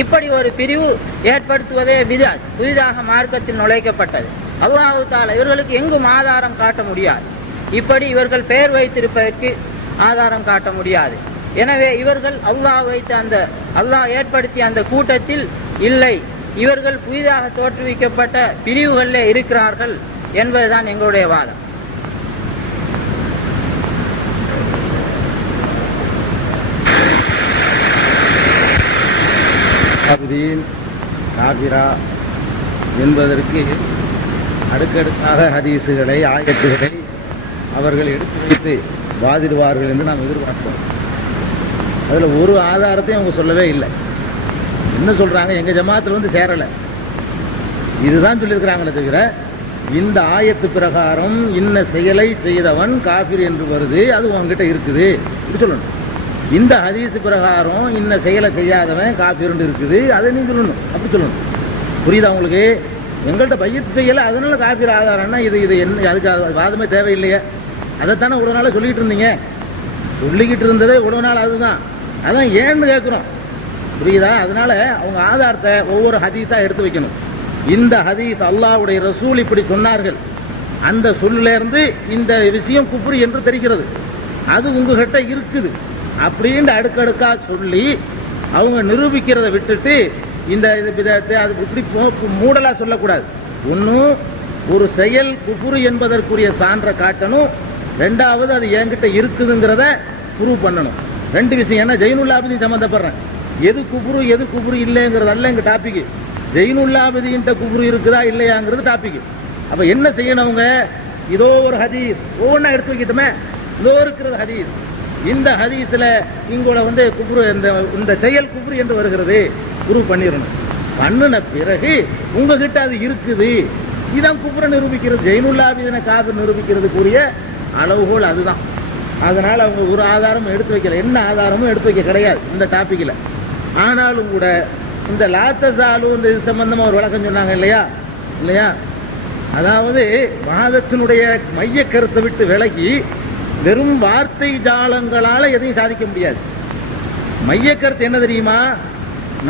இப்படி ஒரு பிரிவு ஏற்படுத்துவதே பித்அத், புதிதாக மார்க்கத்தில் நுழைக்கப்பட்டது. அல்லாஹ் தஆலா இவர்களுக்கு எங்கும் ஆதாரம் காட்ட முடியாது. இப்படி இவர்கள் பெயர் வைத்திருப்பதற்கு ஆதாரம் காட்ட முடியாது. எனவே இவர்கள் அல்லாஹ் ஏற்படுத்திய அந்த கூட்டத்தில் இல்லை, இவர்கள் புதிதாக தோற்றுவிக்கப்பட்ட பிரிவுகளிலே இருக்கிறார்கள் என்பதுதான் எங்களுடைய வாதம். காபிரா என்பதற்கு அடுக்கடுக்காக ஹதீசுகளை ஆயத்துகளை அவர்கள் எடுத்து வைத்து வாதிடுவார்கள் என்று நாம் எதிர்பார்த்தோம். அதில் ஒரு ஆதாரத்தையும் அவங்க சொல்லவே இல்லை. என்ன சொல்றாங்க, எங்க ஜமாத்தில் வந்து சேரலை, இதுதான் சொல்லியிருக்கிறாங்களே தவிர இந்த ஆயத்து பிரகாரம் இன்ன செயலை செய்தவன் காபிர் என்று வருது, அது உங்ககிட்ட இருக்குது இப்படி சொல்லணும். இந்த ஹதீஸ் பிரகாரம் இன்ன செயலை செய்யாதவன் காபிர் இருக்குது, அதை நீங்க சொல்லணும், அப்படி சொல்லணும். புரியுதா உங்களுக்கு? எங்கள்கிட்ட பையத்து செய்யலை அதனால காபிர் ஆதாரம்னா இது என்ன, அதுக்கு வாதமே தேவையில்லையே. அதைத்தானே இவ்வளவு நாள சொல்லிக்கிட்டு இருந்தீங்க, சொல்லிக்கிட்டு இருந்ததே இவ்வளவு நாள் அதுதான். அதான் ஏன்னு கேட்கிறோம், புரியுதா? அதனால அவங்க ஆதாரத்தை ஒவ்வொரு ஹதீஸா எடுத்து வைக்கணும். இந்த ஹதீஸ் அல்லாஹ்வுடைய ரசூல் இப்படி சொன்னார்கள், அந்த சொல்ல இருந்து இந்த விஷயம் குஃப்ர் என்று தெரிகிறது, அது உங்ககிட்ட இருக்குது அப்படின்னு அடுக்கடுக்கா சொல்லி அவங்க நிரூபிக்கிறத விட்டுட்டு இந்த பிதஅத் அது இப்படி மூடலா சொல்லக்கூடாது. ஒன்னும் ஒரு செயல் குஃப்ர் என்பதற்குரிய சான்றை காட்டணும், ரெண்டாவது அது என்கிட்ட இருக்குதுங்கிறத ப்ரூவ் பண்ணணும். ரெண்டு விஷயம். ஏன்னா ஜெயினுல் ஆபிதீன் சம்பந்தப்படுறேன், எது குஃப்ரு இல்லைங்கிறதல்ல எங்க டாபிக். ஜெயினுல் ஆபிதீன் குஃப்ரு இருக்குதா இல்லையாங்கிறது டாபிக். அப்ப என்ன செய்யணும் அவங்க, இதோ ஒரு ஹதீஸ் ஒவ்வொன்னா எடுத்து வைக்கட்டுமே. இதோ இருக்கிற ஹதீஸ், இந்த ஹதீஸ்ல இங்கோட வந்து குஃப்ரு இந்த செயல் குஃப்ரு என்று வருகிறது, ப்ரூவ் பண்ணிடணும். பண்ணின பிறகு உங்ககிட்ட அது இருக்குது, இதான் குஃப்ரை நிரூபிக்கிறது, ஜெயினுல் ஆபிதீனை காஃபிர் நிரூபிக்கிறதுக்குரிய அளவுகோல் அதுதான். அதனால அவங்க ஒரு ஆதாரமும் எடுத்து வைக்கல, என்ன ஆதாரமும் எடுத்து வைக்க கிடையாது இந்த டாபிக்ல. ஆனாலும் கூட இந்த லாத்தசாலு இந்த இது சம்பந்தமா ஒரு விளக்கம் சொன்னாங்க இல்லையா, அதாவது வாதத்தினுடைய மைய கருத்தை விட்டு விலகி வெறும் வார்த்தை ஜாலங்களால எதையும் சாதிக்க முடியாது. மைய கருத்து என்ன தெரியுமா,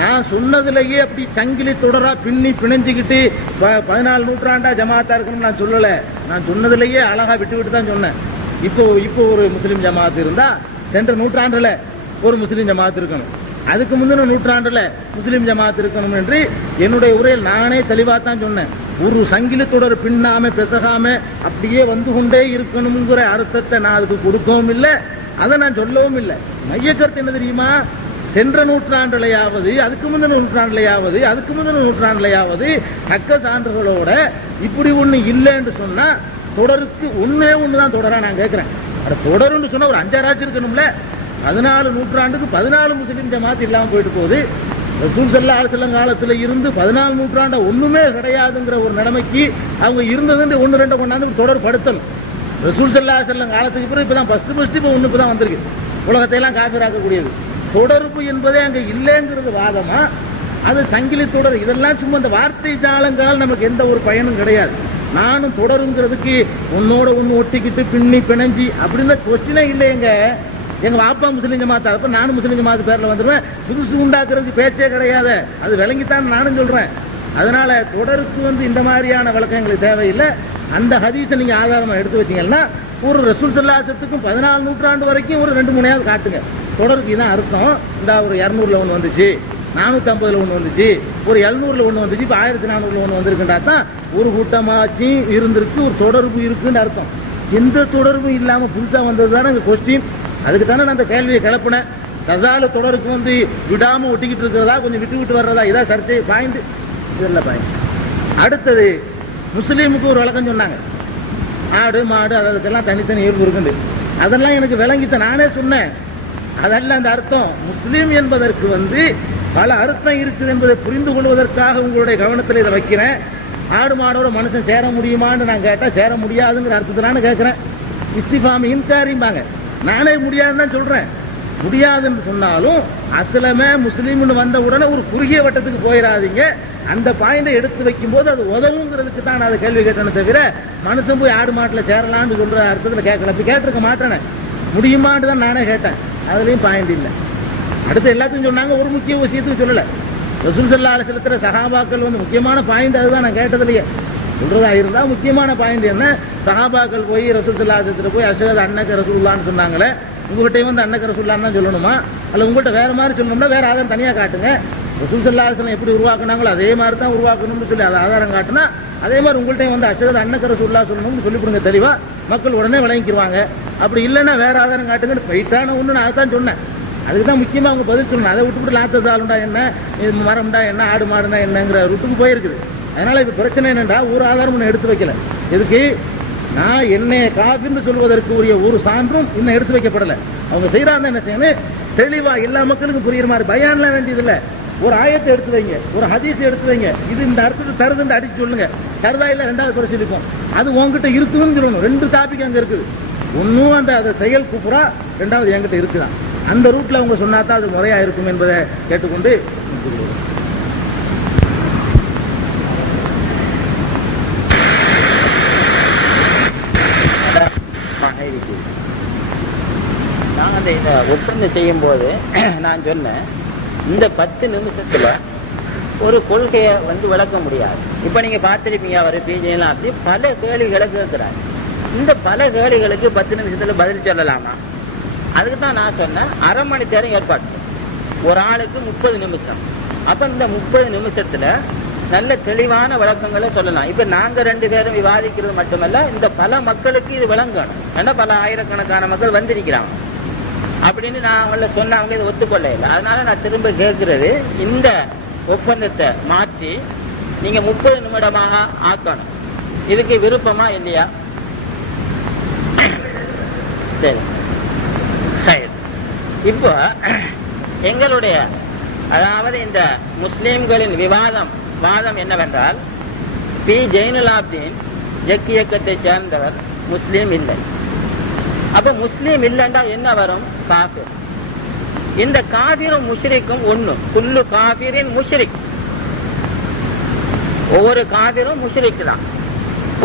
நான் சொன்னதுலயே அப்படி சங்கிலி தொடரா பின்னி பிணைஞ்சுக்கிட்டு 14 நூற்றாண்டா ஜமாத்தா இருக்கணும் நான் சொல்லல. நான் சொன்னதுலயே அழகா விட்டு தான் சொன்னேன். இப்போ ஒரு முஸ்லிம் ஜமாத் இருந்தா சென்ற நூற்றாண்டுல ஒரு முஸ்லிம் ஜமாத் இருக்கணும், அதுக்கு முந்தின நூற்றாண்டுல முஸ்லிம் ஜமாத் இருக்கணும் என்று என்னுடைய உரையில் நானே தெளிவா தான் சொன்னேன். ஒரு சங்கிலி தொடர் பின்னாம பெசகாம அப்படியே வந்து கொண்டே இருக்கணுங்கிற அர்த்தத்தை நான் அதுக்கு கொடுக்கவும் இல்லை, அதை நான் சொல்லவும் இல்லை. மைய கருத்து என்ன தெரியுமா, சென்ற நூற்றாண்டுலையாவது அதுக்கு முந்தின நூற்றாண்டுலையாவது அதுக்கு முந்தின நூற்றாண்டுலையாவது தக்க சான்றுகளோட இப்படி ஒண்ணு இல்லைன்னு சொன்னா தொடருக்கு ஒன்னே ஒண்ணுதான் தொடரா நான் கேட்கிறேன். தொடருன்னு சொன்னா ஒரு 5 ஆச்சு இருக்கணும்ல. 14 நூற்றாண்டுக்கு 14 முஸ்லிம் ஜமாத் இல்லாம போயிட்டு போகுது. ரசூல் ஸல்லல்லாஹு அலைஹி வஸல்லம் காலத்துல இருந்து 14 நூற்றாண்டா ஒண்ணுமே கிடையாதுங்கிற ஒரு நிலைமைக்கு அவங்க இருந்தது 1-2 கொண்டாந்து தொடர் படுத்தணும். ரசூல் ஸல்லல்லாஹு அலைஹி வஸல்லம் காலத்துக்கு பிறகு இப்பதான் ஃபர்ஸ்ட் இப்ப ஒண்ணு இப்பதான் வந்திருக்கு, உலகத்தை எல்லாம் காபிராக்கக்கூடியது. தொடர்பு என்பதே அங்க இல்லைங்கிறது வாதமா, அது சங்கிலி தொடர், இதெல்லாம் சும்மா இந்த வார்த்தை ஜாலங்களால் நமக்கு எந்த ஒரு பயனும் கிடையாது. நானும் தொடருங்கிறதுக்கு உன்னோட ஒண்ணு ஒட்டிக்கிட்டு பின்னி பிணைஞ்சி அப்படின்னு கொஸ்டினே இல்லையங்க. எங்க வாப்பா முஸ்லிம் ஜமாத்தா இருப்ப நானும் முஸ்லிம் ஜமாத்து பேர்ல வந்துருவேன், புதுசு உண்டாக்குறதுக்கு பேச்சே கிடையாது, அது விளங்கித்தான் நானும் சொல்றேன். அதனால தொடருக்கு இந்த மாதிரியான விளக்கங்களுக்கு தேவையில்லை. அந்த ஹதீஸை நீங்க ஆதாரமா எடுத்து வச்சீங்கன்னா ஒரு ரசூல் ஸல்லல்லாஹு அலைஹி வஸல்லம் 14 நூற்றாண்டு வரைக்கும் ஒரு 2-3 காட்டுங்க. தொடருக்கு இதான் அர்த்தம். இந்த ஒரு 200ல ஒண்ணு வந்துச்சு, 450ல ஒண்ணு வந்துச்சு, ஒரு 700ல ஒண்ணு வந்துச்சு, இப்ப 1400ல ஒண்ணு வந்திருக்குன்றா தான் ஒரு கூட்டமாச்சு இருந்திருக்கு, ஒரு தொடர்பு இருக்குன்னு அர்த்தம். எந்த தொடர்பும் இல்லாம புதுசா வந்ததுதானே இந்த கொஸ்டின். அதுக்கு தானே நான் அந்த கேள்வியை கிளப்பினேன். கசால தொடருக்கு விடாம ஒட்டிக்கிட்டு இருக்கிறதா கொஞ்சம் விட்டு வர்றதா, இதான் சர்ச்சை பாயிண்ட். இதெல்லாம் பாயிண்ட். அடுத்தது முஸ்லீமுக்கு ஒரு விளக்கம் சொன்னாங்க, ஆடு மாடு அதுக்கெல்லாம் தனித்தனி இயல்பு இருக்குது. அதெல்லாம் எனக்கு விளங்கித்த நானே சொன்னேன். அதெல்லாம் அந்த அர்த்தம். முஸ்லீம் என்பதற்கு பல அர்த்தம் இருக்குது என்பதை புரிந்து கொள்வதற்காக உங்களுடைய கவனத்தில் இதை வைக்கிறேன். ஆடு மாடோட மனுஷன் சேர முடியுமான்னு நான் கேட்டா சேர முடியாதுங்கிற அர்த்தத்திலான்னு கேட்கிறேன். இஸ்திஃபாம் இன்காரிம்பாங்க, நானே முடியாதுன்னு தான் சொல்றேன். முடியாதுன்னு சொன்னாலும் அஸ்லமே முஸ்லீம்னு வந்த உடனே ஒரு குறுகிய வட்டத்துக்கு போயிடாதீங்க. அந்த பாயிண்டை எடுத்து வைக்கும் போது அது உதவுங்கிறதுக்கு தான் நான் அதை கேள்வி கேட்டேன்னு தவிர மனுஷன் போய் ஆடு மாட்டில் சேரலான்னு சொல்ற அர்த்தத்தில் கேட்கல. அப்படி கேட்டிருக்க மாட்டேனே, முடியுமான்னு தான் நானே கேட்டேன். அதுலயும் பாயிண்ட் இல்லை. அடுத்து எல்லாத்தையும் சொன்னாங்க, ஒரு முக்கிய விஷயத்துக்கு சொல்லல. ரசூல் ஸல்லல்லாஹு அலைஹி வஸல்லம் சஹாபாக்கள் முக்கியமான பாயிண்ட் அதுதான் நான் கேட்டதுலயே சொல்றதா இருந்தா முக்கியமான பாயிண்ட் என்ன, சஹாபாக்கள் போய் ரசூல் ஸல்லல்லாஹு அலைஹி வஸல்லம் போய் அஷ்ஹது அன்னக ரசூலுல்லாஹ்னு சொன்னாங்களே, உங்ககிட்ட அன்னக ரசூலுல்லாஹ்னு தான் சொல்லணுமா, அல்ல உங்கள்கிட்ட வேற மாதிரி சொல்லணும்னா வேற ஆதாரம் தனியா காட்டுங்க. ரசூல் ஸல்லல்லாஹு அலைஹி வஸல்லம் எப்படி உருவாக்குனாங்களோ அதே மாதிரி தான் உருவாக்கணும்னு சொல்லி அதை ஆதாரம் காட்டினா அதே மாதிரி உங்கள்கிட்ட அஷ்ஹது அன்னக ரசூலுல்லாஹ் சொல்லணும்னு சொல்லி கொடுங்க தெளிவா, மக்கள் உடனே விளங்கிக்குவாங்க. அப்படி இல்லைன்னா வேற ஆதாரம் காட்டுங்கன்னு போயிட்டான ஒண்ணு நான் அதான் சொன்னேன். அதுக்குதான் முக்கியமா அவங்க பதில் சொல்லணும். அதை விட்டுவிட்டு லாத்ததாலுண்டா என்ன, மரம்டா என்ன, ஆடு மாடுனா என்னங்கிற ருட்டுக்கு போயிருக்குது. அதனால இப்ப பிரச்சனை என்னண்டா ஒரு ஆதாரம் எடுத்து வைக்கல. எதுக்கு, நான் என்னை காபின்னு சொல்வதற்கு உரிய ஒரு சான்றும் இன்னும் எடுத்து வைக்கப்படல. அவங்க செய்யறாங்க என்ன செய்யணும், தெளிவா எல்லா மக்களுக்கும் புரியுற மாதிரி பயான்லாம் வேண்டியது இல்ல, ஒரு ஆயத்தை எடுத்து வைங்க, ஒரு ஹதீஸ் எடுத்து வைங்க, இது இந்த அர்த்தத்தை தருதுன்னு அடிச்சு சொல்லுங்க, தருதா இல்ல ரெண்டாவது பரிசீலிக்கும், அது உங்ககிட்ட இருக்குதுன்னு சொல்லணும். ரெண்டு டாபிக் அங்க இருக்குது, ஒன்னும் அந்த செயல் குப்புறா, ரெண்டாவது என்கிட்ட இருக்குதான். அந்த ரூட்ல அவங்க சொன்னாதான் அது முறையா இருக்கும் என்பதை கேட்டுக்கொண்டு நான் இந்த ஒப்பந்தம் செய்யும் போது நான் சொன்னேன், இந்த 10 நிமிஷத்துல ஒரு கொள்கையை விளக்க முடியாது. இப்ப நீங்க பார்த்திருப்பீங்க, அவர் பிஜேலாம் அப்படி பல கேள்விகளை கேட்கிறார். இந்த பல கேள்விகளுக்கு 10 நிமிஷத்துல பதில் சொல்லலாமா? அதுக்கு தான் நான் சொன்னேன், அரை மணி நேரம் ஏற்பாடு, ஒரு ஆளுக்கு 30 நிமிஷம். அப்ப இந்த 30 நிமிஷத்துல நல்ல தெளிவான விளக்கங்களை சொல்லலாம். இப்ப நாங்க 2 பேரும் விவாதிக்கிறது மட்டுமல்ல, இந்த பல மக்களுக்கு இது விளங்கணும். ஏன்னா பல ஆயிரக்கணக்கான மக்கள் வந்திருக்கிறாங்க அப்படின்னு நான் அவங்கள சொன்ன, அவங்க இதை ஒத்துக்கொள்ள இல்லை. அதனால நான் திரும்ப கேட்கிறது, இந்த ஒப்பந்தத்தை மாற்றி நீங்க 30 நிமிடமாக ஆக்கணும். இதுக்கு விருப்பமா இல்லையா? சரி, இப்போ எங்களுடைய அதாவது இந்த முஸ்லிம்களின் வாதம் என்னவென்றால், பி ஜெயினுலாப்தீன் ஜக் இயக்கத்தை சேர்ந்தவர் முஸ்லீம் இல்லை. அப்ப முஸ்லீம் இல்லைன்னா என்ன வரும்? காபிர். இந்த காபிரும் முஷ்ரிக்கும் ஒண்ணு, குல்லு காபிரின் முஷ்ரிக். ஒவ்வொரு காபிரும் முஷ்ரிக் தான்,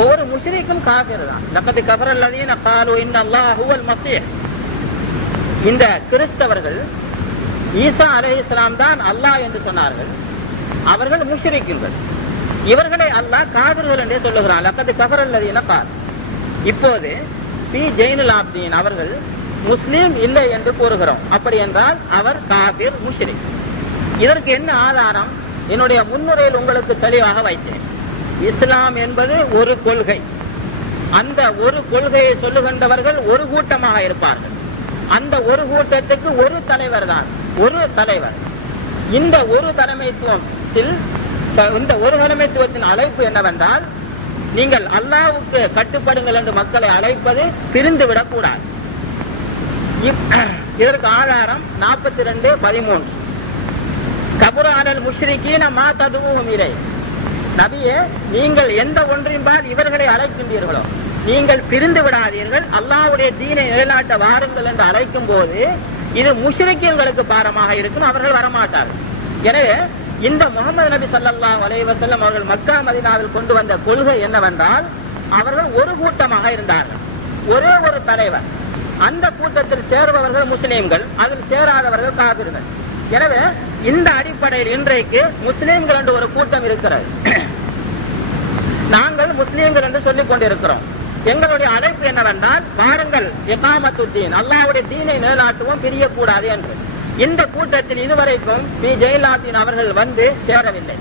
ஒவ்வொரு முஷ்ரிக்கும் காபிர் தான். லக்கத் கஃபரல்லதீன காலு இன்னல்லாஹ ஹுவல் மஸீஹ். இந்த கிறிஸ்தவர்கள் ஈசா அலைஹிஸ்ஸலாம் தான் அல்லாஹ் என்று சொன்னார்கள், அவர்கள் முஷ்ரிக்குகள். இவர்களை அல்லாஹ் காபிர்கள் என்றே சொல்லுகிறான், லக்கத் கஃபரல்லதீன கால். இப்போது பி ஜெயினுலாப்தீன் அவர்கள் முஸ்லீம் இல்லை என்று கூறுகிறோம். அப்படி என்றால் அவர் காபிர், முஷ்ரிக். இதற்கு என்ன ஆதாரம்? என்னுடைய முன்னுரையில் உங்களுக்கு தெளிவாக வைத்தேன். இஸ்லாம் என்பது ஒரு கொள்கை. அந்த ஒரு கொள்கையை சொல்லுகின்றவர்கள் ஒரு கூட்டமாக இருப்பார்கள். அந்த ஒரு கூட்டத்துக்கு ஒரு தலைவர் தான், ஒரு தலைவர். இந்த ஒரு தலைமைத்துவத்தின் அழைப்பு என்னவென்றால், நீங்கள் அல்லாஹ்வுக்கு கட்டுப்படுங்கள் என்று மக்களை அழைப்பது பிரிந்து விடக்கூடாது. இதற்கு ஆதாரம் 42:13. கபுர அலல் முஷ்ரிகீன மா ததுவும் இலை. நபியே, நீங்கள் எந்த ஒன்றின்பால் இவர்களை அழைக்கின்றீர்களோ நீங்கள் பிரிந்து விடாதீர்கள், அல்லாஹ்வுடைய தீனை நிலைநாட்ட வாருங்கள் என்று அழைக்கும் போது இது முஷ்ரிக்கீன்களுக்கு பாரமாக இருக்கும், அவர்கள் வரமாட்டார்கள். எனவே இந்த முகமது நபி ஸல்லல்லாஹு அலைஹி வஸல்லம் அவர்கள் மக்கா மதீனாவில் கொண்டு வந்த கொள்கை என்னவென்றால், அவர்கள் ஒரு கூட்டமாக இருந்தார்கள், ஒரே ஒரு தலைவர். அந்த கூட்டத்தில் சேருபவர்கள் முஸ்லிம்கள், அதில் சேராதவர்கள் காபிர்கள். எனவே இந்த அடிப்படையில் இன்றைக்கு முஸ்லிம்கள் என்று ஒரு கூட்டம் இருக்கிறது. நாங்கள் முஸ்லிம்கள் என்று சொல்லிக் கொண்டிருக்கிறோம். எங்களுடைய அழைப்பு என்னவென்றால், பாருங்கள் இகாமத்துத்தீன், அல்லாஹ்வுடைய தீனை நிலைநாட்டுவோம், பிரியக்கூடாது என்று. இந்த கூட்டத்தில் இதுவரைக்கும் பி ஜெயினுலாப்தீன் அவர்கள் வந்து சேரவில்லை.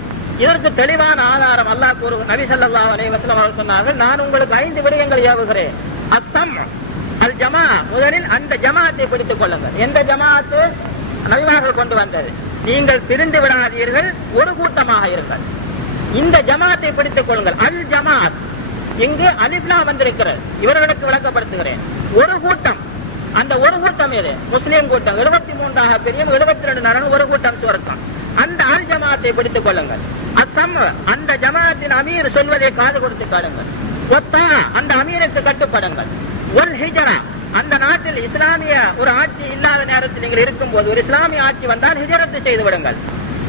இதற்கு தெளிவான ஆதாரம் அல்லாஹ் நபி ஸல்லல்லாஹு அலைஹி வஸல்லம் அவர்கள் சொன்னார்கள், நான் உங்களுக்கு 5 விடயங்கள் ஏவுகிறேன். அஸ்ஸம் அல் ஜமா, முதலில் அந்த ஜமாத்தை பிடித்துக் கொள்ளுங்கள். எந்த ஜமாத்து? நபிமார்கள் கொண்டு வந்தது. நீங்கள் பிரிந்து விடாதீர்கள், ஒரு கூட்டமாக இருங்கள். இந்த ஜமாத்தை பிடித்துக் கொள்ளுங்கள். அல் ஜமாத், இங்கு அலிஃப்லா வந்திருக்கிறது, இவர்களுக்கு விளக்கப்படுத்துகிறேன். ஒரு கூட்டம், அந்த ஒரு கூட்டம் எது? முஸ்லீம் கூட்டம். 73 பிரியும், 72 நரன், ஒரு கூட்டம் சுவர்க்கம். அந்த அல் ஜமாத்தை பிடித்துக் கொள்ளுங்கள். அஸ்ஸம், அந்த ஜமாத்தின் அமீர் சொல்வதை காது கொடுத்து காடுங்கள். ஒத்தா, அந்த அமீருக்கு கட்டுப்படுங்கள். ஒல் ஹிஜ்ரா, அந்த நாட்டில் இஸ்லாமிய ஒரு ஆட்சி இல்லாத நேரத்தில் நீங்கள் இருக்கும் போது ஒரு இஸ்லாமிய ஆட்சி வந்தால் ஹிஜ்ரத் செய்து விடுங்கள்.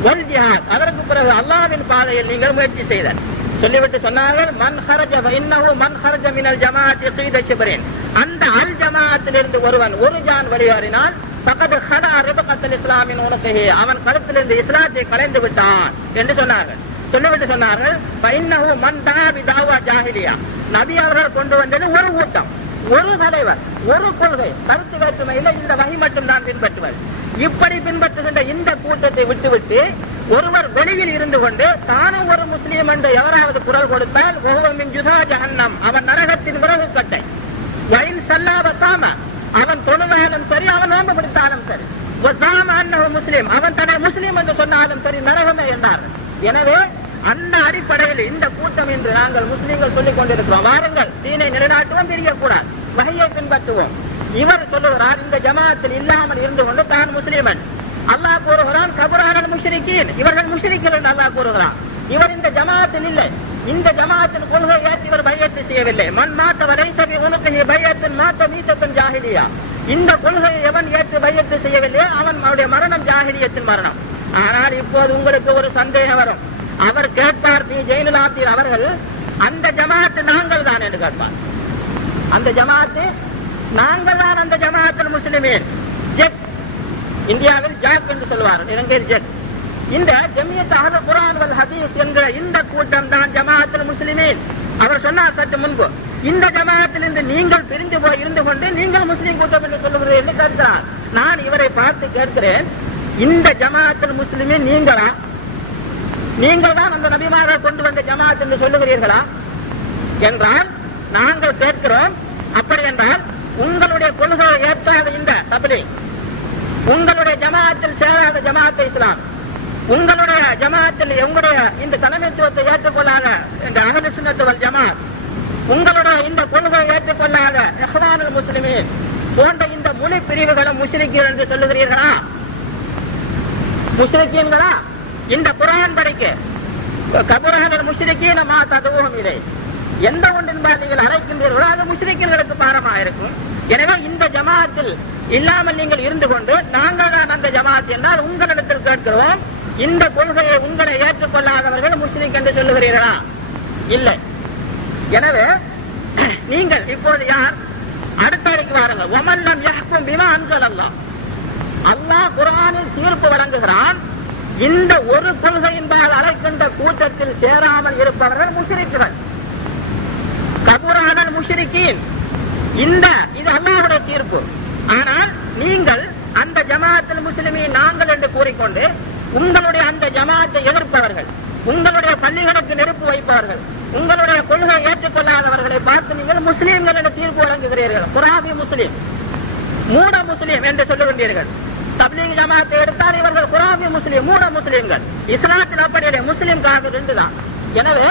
ஒல் ஜிஹாத், அதற்கு பிறகு அல்லாஹ்வின் பாதையில் நீங்கள் முயற்சி செய்தல். சொல்லிவிட்டு சொன்னார்கள், மன் ஹரஜ ஃபஇன்னஹு மன் ஹரஜ மினல் ஜமாஅத்தி கீத ஷிப்ரின். அந்த அல் ஜமாஅத்திலிருந்து ஒருவன் ஒரு ஜான் வெளியேறினால் பக்கத்து ஹதா ரிபகத்தல் இஸ்லாமின் உனக்கு அவன் கருத்திலிருந்து இஸ்லாத்தை கலைந்து விட்டான் என்று சொன்னார்கள். சொல்லிவிட்டு சொன்னார்கள், பைன்னஹு மன் தஆ பிதாவா ஜாஹிலியா. நபி அவர்கள் கொண்டு வந்தது ஒரு கூட்டம், ஒரு தலைவர், ஒரு கொள்கை, கருத்து வேற்றுமையில இந்த வகை மட்டும் தான் பின்பற்றுவர். இப்படி பின்பற்றுகின்ற இந்த கூட்டத்தை விட்டுவிட்டு ஒருவர் வெளியில் இருந்து கொண்டு தானும் ஒரு முஸ்லீம் என்று எவராவது குரல் கொடுத்தால் ஒவ்வொரு ஜுதா ஜஹன்னம், அவன் நரகத்தின் விறகு கட்டை. வயல் சல்லாவ சாம, அவன் தொழுவாலும் சரி, அவன் நோன்பு பிடித்தாலும் சரி. முஸ்லீம், அவன் தன்னை முஸ்லீம் என்று சொன்னாலும் சரி, நரகமே என்றார்கள். எனவே அந்த அடிப்படையில் இந்த கூட்டம் இன்று நாங்கள் முஸ்லீம்கள் சொல்லிக் கொண்டிருக்கிறோம், வாருங்கள் தீனை நிலைநாட்டுவோம், பிரியக்கூடாது, வகையை பின்பற்றுவோம். இவர் சொல்லுகிறார், இந்த ஜமாத்தில் இல்லாமல் இருந்து கொண்டு தான் முஸ்லீமன். அல்லாஹ் கூறுகிறான், கபுரானல் முஷ்ரிக்கீன், இவர்கள் முஷ்ரிக்கீன் என்று அல்லாஹ் கூறுகிறான். இவர் இந்த ஜமாத்தில் இல்லை, இந்த ஜமாத்தின் கொள்கை ஏற்று இவர் பையத்து செய்யவில்லை. மண் மாத்த வரைசபி உனக்கு பையத்தின் மாத்த மீத்தத்தின் ஜாஹிலியா. இந்த கொள்கையை எவன் ஏற்று பையத்து செய்யவில்லையோ அவன் அவருடைய மரணம் ஜாஹிலியத்தின் மரணம். ஆனால் இப்போது உங்களுக்கு ஒரு சந்தேகம் வரும். அவர் கேட்பார், நீ ஜெயினுலாப்தீன் அவர்கள் அந்த ஜமாத்து நாங்கள் தான் என்று கேட்பார். அந்த ஜமாத்து நாங்கள் தான், அந்த ஜமாத்தில் முஸ்லிமீன் ஜெக், இந்தியாவில் ஜாக் என்று சொல்வார்கள், இலங்கையில் ஜெக். இந்த ஜமியத் அஹ்லுல் குர்ஆன் வல் ஹதீஸ் என்கிற இந்த கூட்டம் தான் ஜமாஅத்துல் முஸ்லிமீன். அவர் சொன்னார் சற்று முன்பு, இந்த ஜமாஅத்திலிருந்து நீங்கள் பிரிந்து போய் இருந்து கொண்டு நீங்கள் முஸ்லீம் கூட்டம் என்று சொல்லுகிறீர்கள் என்று கேட்கிறார். நான் இவரை பார்த்து கேட்கிறேன், இந்த ஜமாஅத்துல் முஸ்லிமீன் நீங்களா? நீங்கள் தான் அந்த நபிமார்கள் கொண்டு வந்த ஜமாஅத் என்று சொல்லுகிறீர்களா என்றால் நாங்கள் கேட்கிறோம். அப்படி என்றால் உங்களுடைய கொள்கையை ஏற்றாத இந்த தப்லீக், உங்களுடைய ஜமாஅத்தில் சேராத ஜமாஅத் இஸ்லாம், உங்களுடைய ஜமாஅத்தில் உங்களுடைய இந்த தலைமைத்துவத்தை ஏற்றுக்கொள்ளாத இந்த அஹ்லுஸ் சுன்னத் வல் ஜமாஅத், உங்களுடைய இந்த கொள்கையை ஏற்றுக்கொள்ளாத இஹ்வானுல் முஸ்லிமீன் போன்ற இந்த முழு பிரிவுகளும் முஸ்லிக்கீன் என்று சொல்லுகிறீர்களா? முஸ்லிக்கீன்களா? இந்த குர்ஆன் படிக்க கபுரானல் முஸ்லிக்கீன மா ததுவும் இலை, எந்த ஒன்றின்பால் நீங்கள் அழைக்கின்றீர்களோ அது முஸ்லிக்கீன்களுக்கு பாரமாக இருக்கும். எனவே இந்த ஜமாஅத்தில் இல்லாமல் நீங்கள் இருந்து கொண்டு நாங்கள் தான் அந்த ஜமாஅத் என்றால் உங்களிடத்தில் கேட்கிறோம், இந்த கொள்கையை உங்களை ஏற்றுக்கொள்ளாதவர்கள் முஸ்லிம் என்று சொல்லுகிறீர்களா? இல்லை. எனவே நீங்கள் இப்போது யார்? அடுத்த அடிக்கு வாருங்கள். வமல்லம் யஹ்கும் பிமா அன்ஸலல்லாஹ், அல்லாஹ் குர்ஆனில் தீர்ப்பு வழங்குகிறான். இந்த ஒரு கொள்கையின்பால் அழைக்கின்ற கூட்டத்தில் சேராமல் இருப்பவர்கள் முஷ்ரிக்குகள், கபுரானல் முஷ்ரிக்கீன். இது அல்லாஹ்வுடைய தீர்ப்பு. ஆனால் நீங்கள் அந்த ஜமாஅத்துல் முஸ்லிமீன் நாங்கள் என்று கூறிக்கொண்டு உங்களுடைய அந்த ஜமாஅத்தை எதிர்ப்பவர்கள், உங்களுடைய பள்ளிகளுக்கு நெருப்பு வைப்பவர்கள், உங்களுடைய கொள்கை ஏற்றுக்கொள்ளாதவர்களை பார்த்து நீங்கள் முஸ்லீம்கள் என்று தீர்ப்பு வழங்குகிறீர்கள். குராபி முஸ்லீம், மூட முஸ்லீம் என்று சொல்லுகின்றீர்கள். தப்லீக் ஜமாஅத்தை எடுத்தால் இவர்கள் குராபி முஸ்லீம், மூட முஸ்லீம்கள். இஸ்லாத்தில் அப்படியே முஸ்லீம் காஃபிர் என்றுதான். எனவே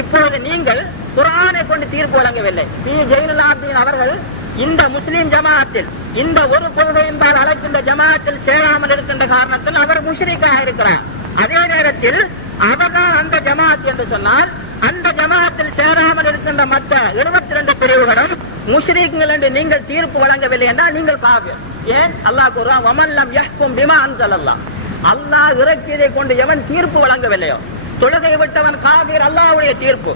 இப்பொழுது நீங்கள் குர்ஆனை கொண்டு தீர்ப்பு வழங்கவில்லை. ஜெயினுலாப்தீன் அவர்கள் இந்த முஸ்லீம் ஜமாஅத்தில் இந்த ஒரு கொள்கையின்பால் அழைக்கின்ற ஜமாஅத்தில் சேராமல் இருக்கின்ற காரணத்தில் அவர் முஷ்ரிக்காக இருக்கிறார். அதே நேரத்தில் அவர்தான் அந்த ஜமாஅத் என்று சொன்னால் அந்த ஜமாஅத்தில் சேராமல் இருக்கின்ற மற்ற 72 பிரிவுகளும் முஷ்ரிக்குகள் என்று நீங்கள் தீர்ப்பு வழங்கவில்லை என்றால் நீங்கள் காஃபிர். ஏன்? அல்லாஹ் கூறுகிறான், வமல்லம் யஹ்கும் பிமா அன்ஸலல்லாஹ், அல்லாஹ் இறக்கியதை கொண்டு எவன் தீர்ப்பு வழங்கவில்லையோ, தொழுகை விட்டவன் காஃபிர், அல்லாஹ்வுடைய தீர்ப்பு.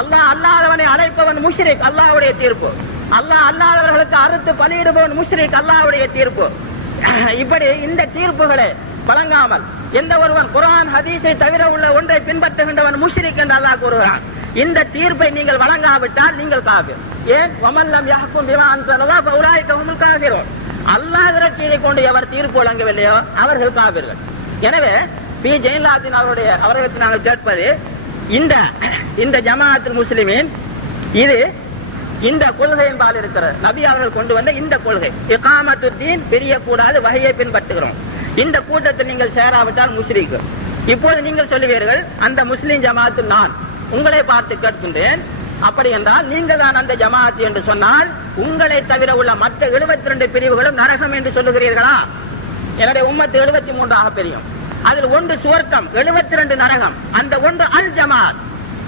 அல்லாஹ் அல்லாதவனை அழைப்பவன் முஷ்ரிக், அல்லாஹ்வுடைய தீர்ப்பு. அல்லாஹ் அல்லாதவர்களுக்கு அறுத்து பலியிடுபவன் முஷ்ரிக், அல்லாஹ்வுடைய தீர்ப்பு. இப்படி இந்த தீர்ப்புகளை வழங்காமல் எந்த ஒருவன் குர்ஆன் ஹதீஸை தவிர உள்ள ஒன்றை பின்பற்றுகின்றவன் முஷ்ரிக் என்று அல்லாஹ் கூறுகிறான். இந்த தீர்ப்பை நீங்கள் வழங்காவிட்டால் நீங்கள் காஃபிர். ஏன்? வமல்லம் யஹ்கும் பிமா அன்ஸலல்லாஹ் ஃபஉலாயிக ஹுமுல் காஃபிரூன், அல்லாஹ் இறக்கியதை கொண்டு எவர் தீர்ப்பு வழங்கவில்லையோ அவர்கள் காஃபிர்கள். எனவே பி ஜெயினுலாப்தீன் அவர்களுக்கு நாங்கள் கேட்பது, இந்த ஜமாஅத்துல் முஸ்லிமீன் இது இந்த கொள்கையின்பால் இருக்கிற நபி அவர்கள் கொண்டு வந்த இந்த கொள்கை இகாமத்துத்தீன், பிரியக்கூடாது, வகையை பின்பற்றுகிறோம். இந்த கூட்டத்தில் நீங்கள் சேராவிட்டால் முஷ்ரிக். இப்போது நீங்கள் சொல்லுவீர்கள், அந்த முஸ்லிம் ஜமாஅத்து நான் உங்களை பார்த்து கேட்கின்றேன், அப்படி என்றால் நீங்கள் தான் அந்த ஜமாஅத் என்று சொன்னால் உங்களை தவிர உள்ள மற்ற 72 பிரிவுகளும் நரகம் என்று சொல்லுகிறீர்களா? என்னுடைய உம்மத்து 73 பிரியும். அதில் ஒன்று சுவர்க்கம், 72 நரகம். அந்த ஒன்று அல் ஜமாஅத்,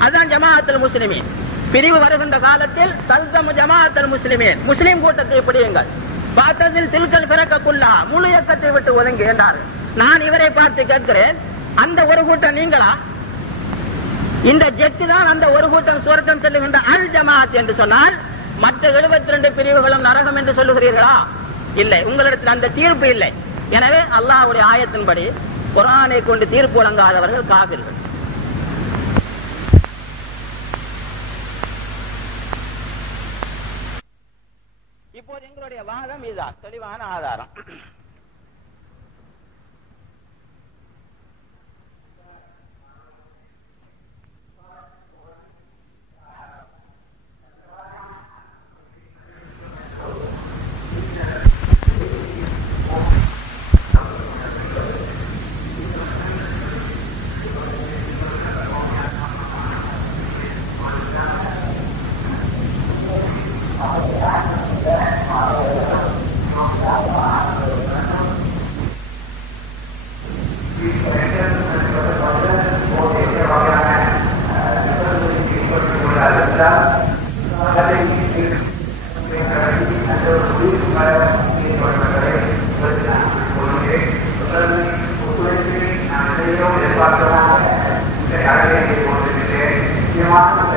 அதுதான் ஜமாஅத்துல் முஸ்லிமீன். பிரிவு வருகின்ற காலத்தில் தல்தமு ஜமாஅத்துல் முஸ்லிமீன், முஸ்லிம் கூட்டத்தை பிடியுங்கள். பார்த்ததில் தில்கல் பிறக்கக்குள்ளா, முழு இயக்கத்தை விட்டு ஒதுங்கி என்றார்கள். நான் இவரை பார்த்து கேட்கிறேன், அந்த ஒரு கூட்டம் நீங்களா? இந்த ஜெட்டு தான் அந்த ஒரு கூட்டம் சுவர்க்கம் செல்லுகின்ற அல் ஜமாஅத் என்று சொன்னால் மற்ற 72 பிரிவுகளும் நரகம் என்று சொல்லுகிறீர்களா? இல்லை, உங்களிடத்தில் அந்த தீர்ப்பு இல்லை. எனவே அல்லாஹ்வுடைய ஆயத்தின்படி குர்ஆனை கொண்டு தீர்ப்பு வழங்காதவர்கள் காஃபிர்கள். இப்போது எங்களுடைய வாதம் இதுதான், தெளிவான ஆதாரம். Gracias.